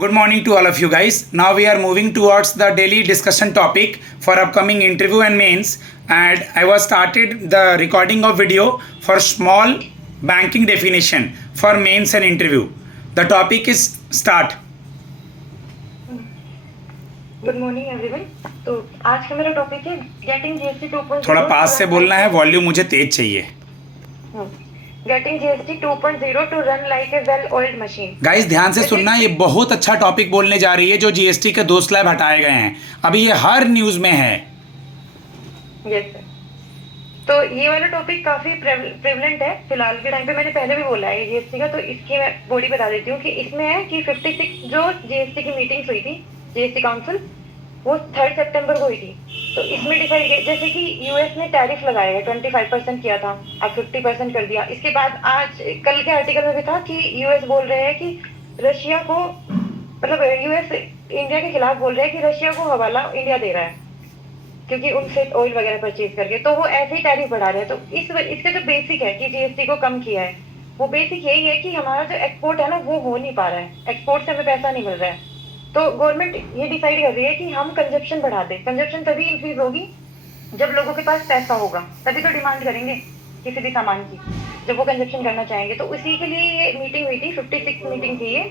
Good morning to all of you guys. Now we are moving towards the daily discussion topic for upcoming interview and mains, and I was started the recording of video for small banking definition for mains and interview. The topic is start. Good morning everyone. तो आज का मेरा topic है getting GST 2.0। थोड़ा पास से बोलना है, volume मुझे तेज चाहिए। Getting GST 2.0 to run like a well oiled machine. Guys ध्यान से सुनना, ये बहुत अच्छा टॉपिक बोलने जा रही है जो जीएसटी के 2 स्लैब हटाए गए हैं, अभी ये हर न्यूज में है। Yes sir. तो ये वाला टॉपिक काफी प्रेवलेंट है फिलहाल के टाइम पे। मैंने पहले भी बोला है जीएसटी का, तो इसकी मैं बॉडी बता देती हूँ कि इसमें है कि 56 जो जीएसटी की मीटिंग्स हुई थी, जीएसटी काउंसिल, वो 3 सितंबर को हुई थी। तो इसमें डिसाइड किया, जैसे कि यूएस ने टैरिफ लगाया है, 25% किया था, अब 50% कर दिया। इसके बाद आज कल के आर्टिकल में भी था कि यूएस बोल रहे हैं कि रशिया को, मतलब यूएस इंडिया के खिलाफ बोल रहे हैं कि रशिया को हवाला इंडिया दे रहा है क्योंकि उनसे ऑयल वगैरह परचेज करके, तो वो ऐसे ही टैरिफ बढ़ा रहे हैं। तो इसका जो बेसिक है कि जीएसटी को कम किया है, वो बेसिक यही है कि हमारा जो एक्सपोर्ट है ना, वो हो नहीं पा रहा है, एक्सपोर्ट से हमें पैसा नहीं मिल रहा है। तो गवर्नमेंट ये डिसाइड कर रही है कि हम कंजप्शन बढ़ा दें। कंजप्शन तभी इंक्रीज होगी जब लोगों के पास पैसा होगा, तभी तो डिमांड करेंगे किसी भी सामान की, जब वो कंजप्शन करना चाहेंगे। तो उसी के लिए ये मीटिंग हुई थी, 56 मीटिंग थी ये।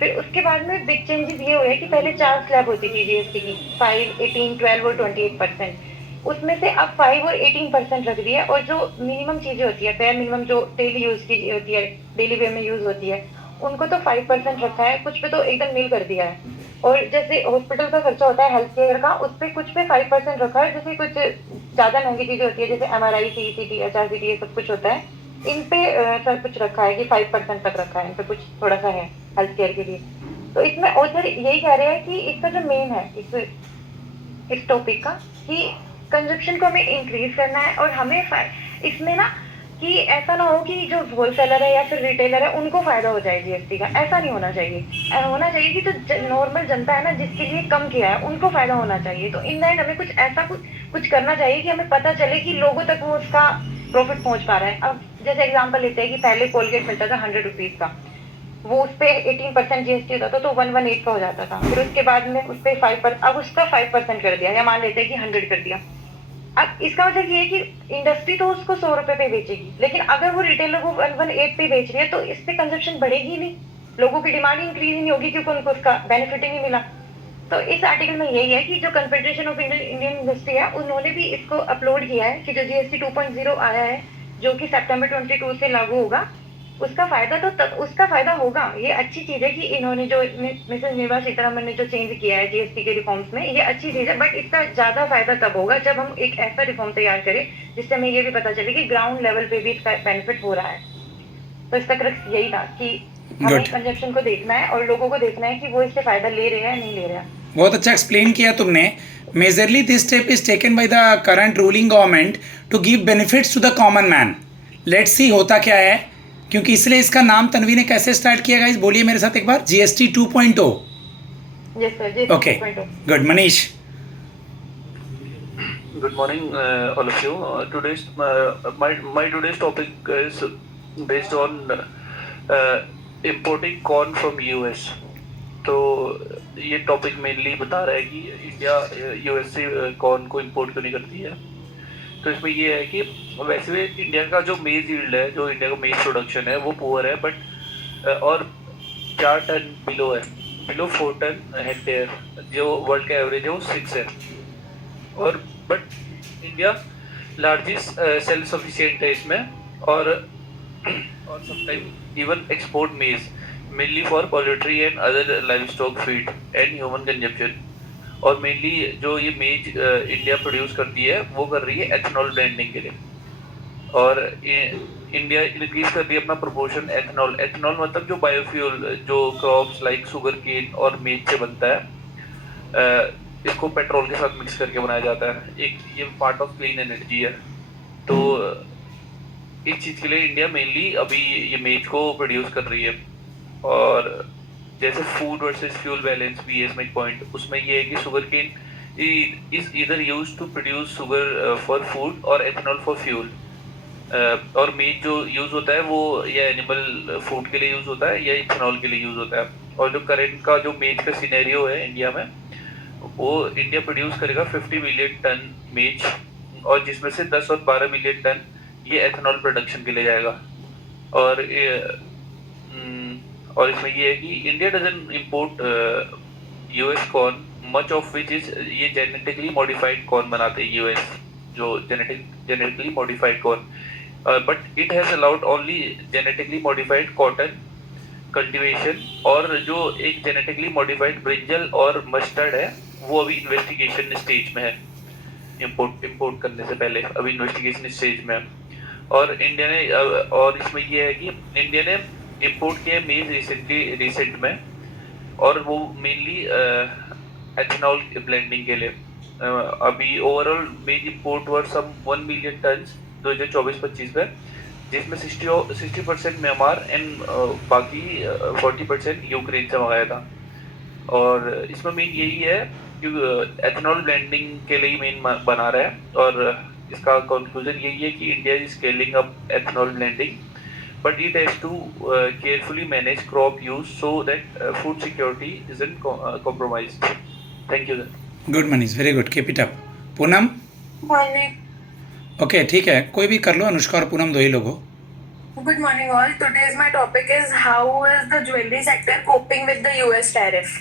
फिर उसके बाद में बिग चेंजेस ये हुए कि पहले 4 स्लैब होती थी जीएसटी की, 5, 18, 12 और 28%। उसमें से अब 5 और 18% रख दिया, और जो मिनिमम चीजें होती है, बेयर मिनिमम जो डेली यूज की होती है, डेली वे में यूज होती है, उनको तो 5% रखा है, कुछ पे तो एकदम नील कर दिया है। और जैसे हॉस्पिटल का खर्चा होता है हेल्थ केयर का, उस पर कुछ पे 5% रखा है। जैसे कुछ ज्यादा महंगी चीजें होती है, जैसे MRI, CCT, HRCT, ये सब कुछ होता है, इन पे सर कुछ रखा है कि 5% तक रखा है, इन पे कुछ थोड़ा सा है हेल्थ केयर के लिए। तो इसमें ऑथर यही कह रहे हैं कि इसका जो मेन है इस टॉपिक का, कि कंजप्शन को हमें इंक्रीज करना है, और हमें इसमें ना कि ऐसा ना हो कि जो होलसेलर है या फिर रिटेलर है उनको फायदा हो जाए जीएसटी का, ऐसा नहीं होना चाहिए। होना चाहिए कि जो नॉर्मल जनता है ना, जिसके लिए कम किया है, उनको फायदा होना चाहिए। तो इन एंड हमें कुछ ऐसा कुछ करना चाहिए कि हमें पता चले कि लोगों तक वो उसका प्रॉफिट पहुंच पा रहा है। अब जैसे एग्जाम्पल लेते हैं कि पहले कोलगेट मिलता था 100 रुपीज का, वो उस पर 18% जीएसटी होता था, तो 118 का हो जाता था। फिर उसके बाद में उस पर 5%, अब उसका 5% कर दिया, या मान लेते हैं कि 100 कर दिया। अब इसका मतलब ये है कि इंडस्ट्री तो उसको 100 रुपए पे बेचेगी, लेकिन अगर वो रिटेलर को 118 पे बेच रही है, तो इससे कंजप्शन बढ़ेगी नहीं, लोगों की डिमांड इंक्रीज नहीं होगी, क्योंकि उनको उसका बेनिफिट ही नहीं मिला। तो इस आर्टिकल में यही है कि जो कन्फेडरेशन ऑफ इंडियन इंडस्ट्री है, उन्होंने भी इसको अपलोड किया है कि जो जीएसटी 2.0 आया है, जो कि सितंबर 22 से लागू होगा, उसका फायदा होगा। ये अच्छी चीज है कि इन्होंने जो मिसेस निर्मला सीतारमन ने जो चेंज किया है जीएसटी के रिफॉर्म्स में, ये अच्छी चीज है। बट इसका ज्यादा फायदा तब होगा जब हम एक ऐसा रिफॉर्म तैयार करें जिससे हमें ये भी पता चले कि ग्राउंड लेवल पे भी इसका बेनिफिट हो रहा है। तो इसका क्रक्स यही था कि हमें कंजप्शन को देखना है और लोगों को देखना है कि वो इससे फायदा ले रहे हैं नहीं ले रहे हैं। बहुत अच्छा एक्सप्लेन किया तुमने। Majorly this step is taken by the current ruling government to give benefits to the common man. Let's see होता क्या है, क्योंकि इसलिए इसका नाम तन्वी ने कैसे स्टार्ट किया गाइस, बोलिए मेरे साथ एक बार। GST 2.0। Yes sir. Okay, good. Manish. Good morning, all of you. My today's topic is based on importing corn from US. तो ये टॉपिक मेनली बता रहा है कि इंडिया यूएस से कॉर्न को इंपोर्ट क्यों नहीं करती है। तो इसमें ये है कि वैसे इंडिया का जो मेज यील्ड है, जो इंडिया का मेज प्रोडक्शन है, वो पुअर है, बट और 4 टन बिलो है, बिलो 4 टन हेक्टेयर, जो वर्ल्ड का एवरेज है वो 6 है। और but India largest self sufficient है इसमें, और समटाइम इवन एक्सपोर्ट मेज mainly for poultry and other livestock feed and human consumption. और मेनली जो ये मेज इंडिया प्रोड्यूस करती है, वो कर रही है एथेनॉल ब्लेंडिंग के लिए। और इंडिया इंक्रीज कर रही है अपना प्रोपोर्शन एथेनॉल मतलब जो बायोफ्यूल, जो क्रॉप्स लाइक शुगर केन और मेज से बनता है, इसको पेट्रोल के साथ मिक्स करके बनाया जाता है। एक ये पार्ट ऑफ क्लीन एनर्जी है। तो इस चीज़ के लिए इंडिया मेनली अभी ये मेज को प्रोड्यूस कर रही है। और जैसे फूड वर्सेस फ्यूल बैलेंस भी है इसमें एक पॉइंट, उसमें ये है कि sugar cane is either use to produce sugar for food और एथेनॉल फॉर फ्यूल। और मेज जो यूज होता है वो या एनिमल फूड के लिए यूज होता है या इथेनॉल के लिए यूज होता है। और जो करंट का जो मेज का सिनेरियो है इंडिया में, वो इंडिया प्रोड्यूस करेगा 50 मिलियन टन मेज, और जिसमें से 10 और 12 मिलियन टन ये एथेनॉल प्रोडक्शन के लिए जाएगा। और और इसमें ये है कि India doesn't import US corn, much of which is, ये जेनेटिकली मॉडिफाइड कॉर्न बनाते हैं यूएस, जो genetically modified corn, but it has allowed only genetically modified cotton cultivation. और जो एक जेनेटिकली मॉडिफाइड ब्रिंजल और मस्टर्ड है, वो अभी इन्वेस्टिगेशन स्टेज में है, इंपोर्ट करने से पहले अभी इन्वेस्टिगेशन स्टेज में है। और इंडिया ने और इसमें ये है कि इंडिया ने इंपोर्ट किया मेज रिसेंट में, और वो मेनली एथेनॉल ब्लेंडिंग के लिए। अभी ओवरऑल मेज इंपोर्ट वर सम 1 मिलियन टन 2024-25 में, जिसमें 60% म्यांमार एंड बाकी 40% यूक्रेन से मंगाया था। और इसमें मेन यही है कि एथेनॉल ब्लेंडिंग के लिए मेन बना रहा है, और इसका कंक्लूजन यही है कि India is scaling up ethanol blending, but it has to carefully manage crop use so that food security isn't compromised. Thank you sir. Good Manish, very good, keep it up. Poonam? Morning. Okay, ठीक है, कोई भी कर लो, अनुष्का और पूनम दो ही लोग हो। Good morning all. Today's my topic is how is the jewelry sector coping with the US tariff.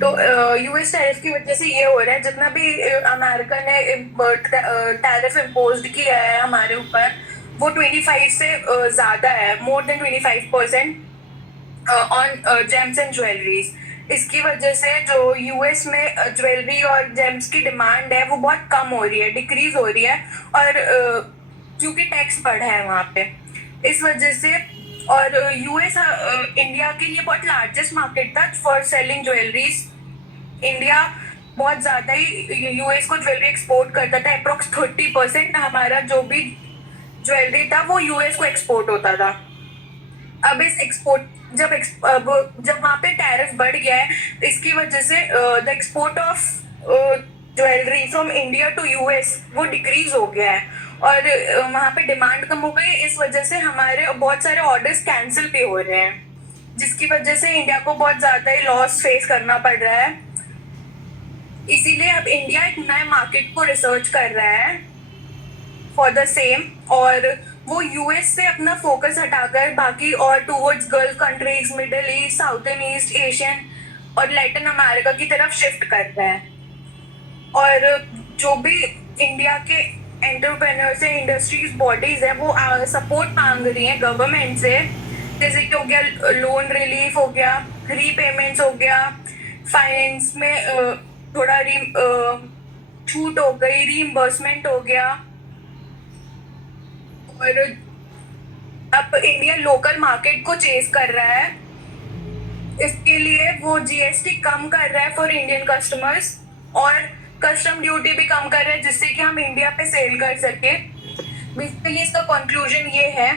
तो यूएस टैरिफ की वजह से ये हो रहा है, जितना भी अमेरिका ने टैरिफ इम्पोज किया है हमारे ऊपर, वो 25 से ज़्यादा है, more than 25% on James and jewelleries. इसकी वजह से जो यूएस में ज्वेलरी और जेम्स की डिमांड है वो बहुत कम हो रही है, डिक्रीज हो रही है, और क्योंकि टैक्स बढ़ा है वहाँ पे, इस वजह से। और यूएस इंडिया के लिए बहुत लार्जेस्ट मार्केट था फॉर सेलिंग ज्वेलरीज। इंडिया बहुत ज़्यादा ही यूएस को ज्वेलरी एक्सपोर्ट करता था, अप्रोक्स 30% हमारा जो भी ज्वेलरी था वो यूएस को एक्सपोर्ट होता था। अब इस एक्सपोर्ट जब वहाँ पे टैरिफ बढ़ गया है, तो इसकी वजह से the export of jewellery from India to US वो डिक्रीज हो गया है, और वहाँ पे डिमांड कम हो गई। इस वजह से हमारे बहुत सारे ऑर्डर्स कैंसिल भी हो रहे हैं, जिसकी वजह से इंडिया को बहुत ज़्यादा ही लॉस फेस करना पड़ रहा है। इसीलिए अब इंडिया एक नए मार्केट को रिसर्च कर रहा है फॉर द सेम, और वो यूएस से अपना फोकस हटाकर बाकी और towards gulf countries, middle east, southern east Asian और लैटिन अमेरिका की तरफ शिफ्ट कर रहा है। और जो भी इंडिया के एंटरप्रेन्योर्स है, इंडस्ट्रीज बॉडीज है, वो सपोर्ट मांग रही हैं गवर्नमेंट से, जैसे कि हो गया लोन रिलीफ हो गया, रीपेमेंट्स हो गया, फाइनेंस में थोड़ा छूट हो गई, रीइंबर्समेंट हो गया। और अब इंडिया लोकल मार्केट को चेस कर रहा है, इसके लिए वो जीएसटी कम कर रहा है फॉर इंडियन कस्टमर्स, और कस्टम ड्यूटी भी कम कर रहा है, जिससे कि हम इंडिया पे सेल कर सके। बेसिकली इसका कंक्लूजन ये है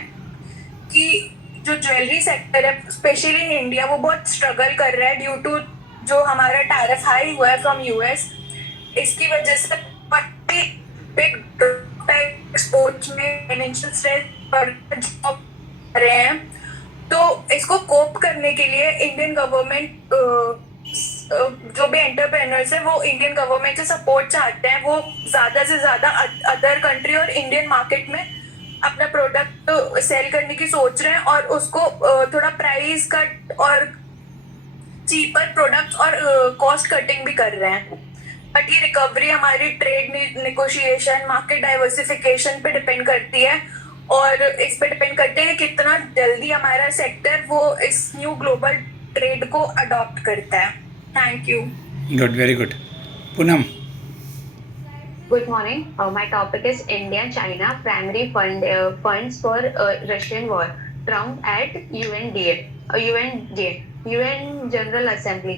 कि जो ज्वेलरी सेक्टर है स्पेशली इन इंडिया, वो बहुत स्ट्रगल कर रहा है ड्यू टू जो हमारा टैरिफ हाई हुआ है फ्रॉम यूएस। इसकी वजह से बिग एक्सपोर्ट्स में फाइनेंशियल स्ट्रेस बढ़ रहे हैं। तो इसको कोप करने के लिए इंडियन गवर्नमेंट, जो भी एंटरप्रेन्योर्स है वो इंडियन गवर्नमेंट से सपोर्ट चाहते हैं, वो ज़्यादा से ज़्यादा अदर कंट्री और इंडियन मार्केट में अपना प्रोडक्ट सेल करने की सोच रहे हैं, और उसको थोड़ा प्राइस कट और चीपर प्रोडक्ट्स और कॉस्ट कटिंग भी कर रहे हैं। बट ये रिकवरी हमारी ट्रेड नेगोशिएशन, मार्केट डाइवर्सिफिकेशन पे डिपेंड करती है, और इस पे डिपेंड करते हैं कितना जल्दी हमारा सेक्टर वो इस न्यू ग्लोबल ट्रेड को अडॉप्ट करता है। Thank you. Good, very good. Poonam? Good morning. My topic is India and China primary funds for Russian war. Trump at UN general assembly.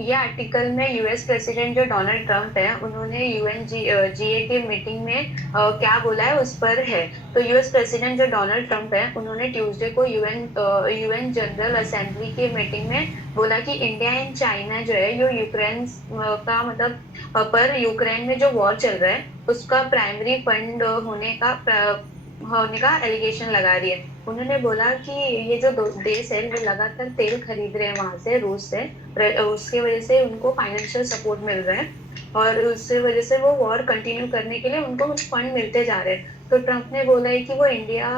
ये आर्टिकल में यूएस प्रेसिडेंट जो Donald Trump है, उन्होंने UNGA की meeting में क्या बोला है उस पर है। तो यूएस प्रेसिडेंट जो डोनाल्ड ट्रंप है, उन्होंने ट्यूसडे को UN जनरल असेंबली की मीटिंग में बोला कि इंडिया एंड चाइना जो है, यो यूक्रेन का मतलब पर यूक्रेन में जो वॉर चल रहा है उसका प्राइमरी फंड होने का एलिगेशन लगा रही है। उन्होंने बोला कि ये जो देश है वो लगातार तेल खरीद रहे हैं वहां से, रूस से, उसकी वजह से उनको फाइनेंशियल सपोर्ट मिल रहा है और उससे वजह से वो वॉर कंटिन्यू करने के लिए उनको कुछ फंड मिलते जा रहे हैं। तो ट्रम्प ने बोला है कि वो इंडिया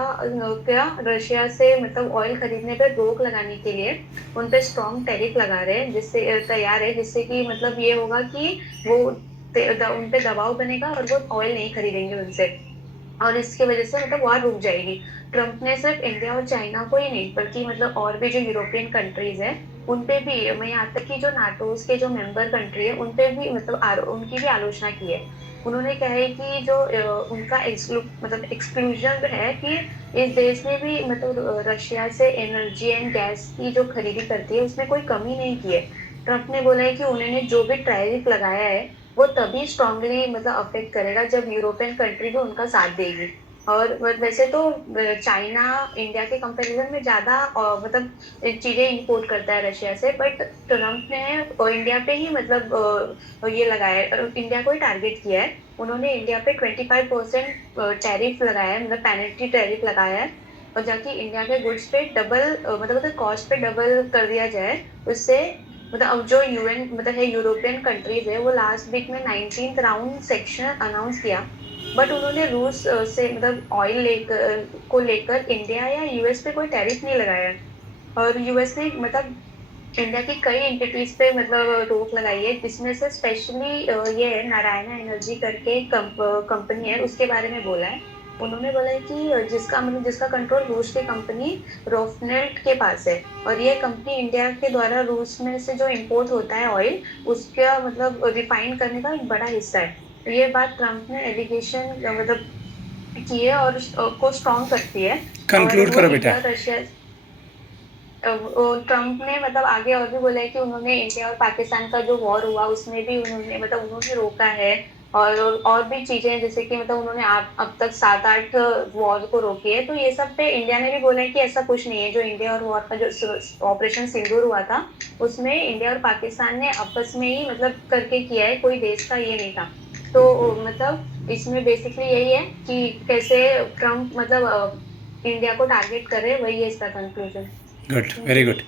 क्या रशिया से मतलब ऑयल खरीदने पर रोक लगाने के लिए उन पे स्ट्रॉन्ग टैरिफ लगा रहे हैं, जिससे तैयार है, जिससे कि मतलब ये होगा कि वो उन पे दबाव बनेगा और वो ऑयल नहीं खरीदेंगे उनसे, और इसकी वजह से मतलब वॉर रुक जाएगी। ट्रम्प ने सिर्फ इंडिया और चाइना को ही नहीं बल्कि मतलब और भी जो यूरोपियन कंट्रीज है उन पे भी, मैं यहाँ तक कि जो नाटोज के जो मेंबर कंट्री है उन पे भी मतलब उनकी भी आलोचना की है। उन्होंने कहा है कि जो उनका मतलब एक्सक्लूजन है कि इस देश ने भी मतलब रशिया से एनर्जी एंड गैस की जो खरीदी करती है उसमें कोई कमी नहीं की है। ट्रम्प ने बोला है कि उन्होंने जो भी टैरिफ लगाया है वो तभी स्ट्रांगली मतलब अफेक्ट करेगा जब यूरोपियन कंट्री भी उनका साथ देगी। और वैसे तो चाइना इंडिया के कंपैरिजन में ज़्यादा मतलब चीज़ें इंपोर्ट करता है रशिया से, बट ट्रम्प ने इंडिया पे ही मतलब ये लगाया है, इंडिया को ही टारगेट किया है। उन्होंने इंडिया पे 25% टैरिफ लगाया है, मतलब पेनल्टी टैरिफ लगाया है, और जाकि इंडिया के गुड्स पे डबल मतलब कॉस्ट पे डबल कर दिया जाए। उससे मतलब अब जो यूएन मतलब है यूरोपियन कंट्रीज है वो लास्ट वीक में 19th राउंड सेक्शन अनाउंस किया, बट उन्होंने रूस से मतलब ऑयल लेकर इंडिया या यूएस पे कोई टैरिफ नहीं लगाया। और यूएस ने मतलब इंडिया की कई एंटिटीज पे मतलब रोक लगाई है, जिसमें से स्पेशली ये है नारायणा एनर्जी करके कंपनी है उसके बारे में बोला है। उन्होंने बोला है कि जिसका कंट्रोल रूस की कंपनी रोफनेल्ट के पास है, और ये कंपनी इंडिया के द्वारा रूस में से जो इंपोर्ट होता है ऑयल उसका मतलब रिफाइन करने का एक बड़ा हिस्सा है। ये बात ट्रम्प ने एलिगेशन मतलब की है और को स्ट्रॉन्ग करती है। कंक्लूड और वो करो बेटा। इंडिया रशिया ट्रम्प ने मतलब आगे और भी बोला है कि उन्होंने इंडिया और पाकिस्तान का जो वॉर हुआ उसमें भी उन्होंने रोका है, और भी चीजें जैसे कि मतलब उन्होंने अब तक 7-8 वॉर को रोकी है। तो ये सब पे इंडिया ने भी बोला है कि ऐसा कुछ नहीं है। जो इंडिया और वॉर का जो ऑपरेशन सिंदूर हुआ था उसमें इंडिया और पाकिस्तान ने आपस में ही मतलब करके किया है, कोई देश का ये नहीं था। तो मतलब इसमें बेसिकली यही है कि कैसे ट्रम्प मतलब इंडिया को टारगेट कर रहे हैं, वही है इसका conclusion. Good, very good,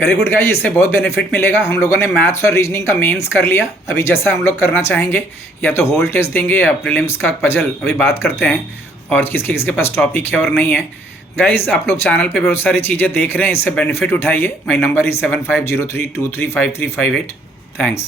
very good guys. इससे बहुत बेनिफिट मिलेगा। हम लोगों ने मैथ्स और रीजनिंग का मेंस कर लिया। अभी जैसा हम लोग करना चाहेंगे, या तो होल टेस्ट देंगे या प्रीलिम्स का पजल अभी बात करते हैं, और किसके किसके पास टॉपिक है और नहीं है। गाइस आप लोग चैनल पे बहुत सारी चीज़ें देख रहे हैं, इससे बेनिफिट उठाइए। My number is 7503235358। थैंक्स।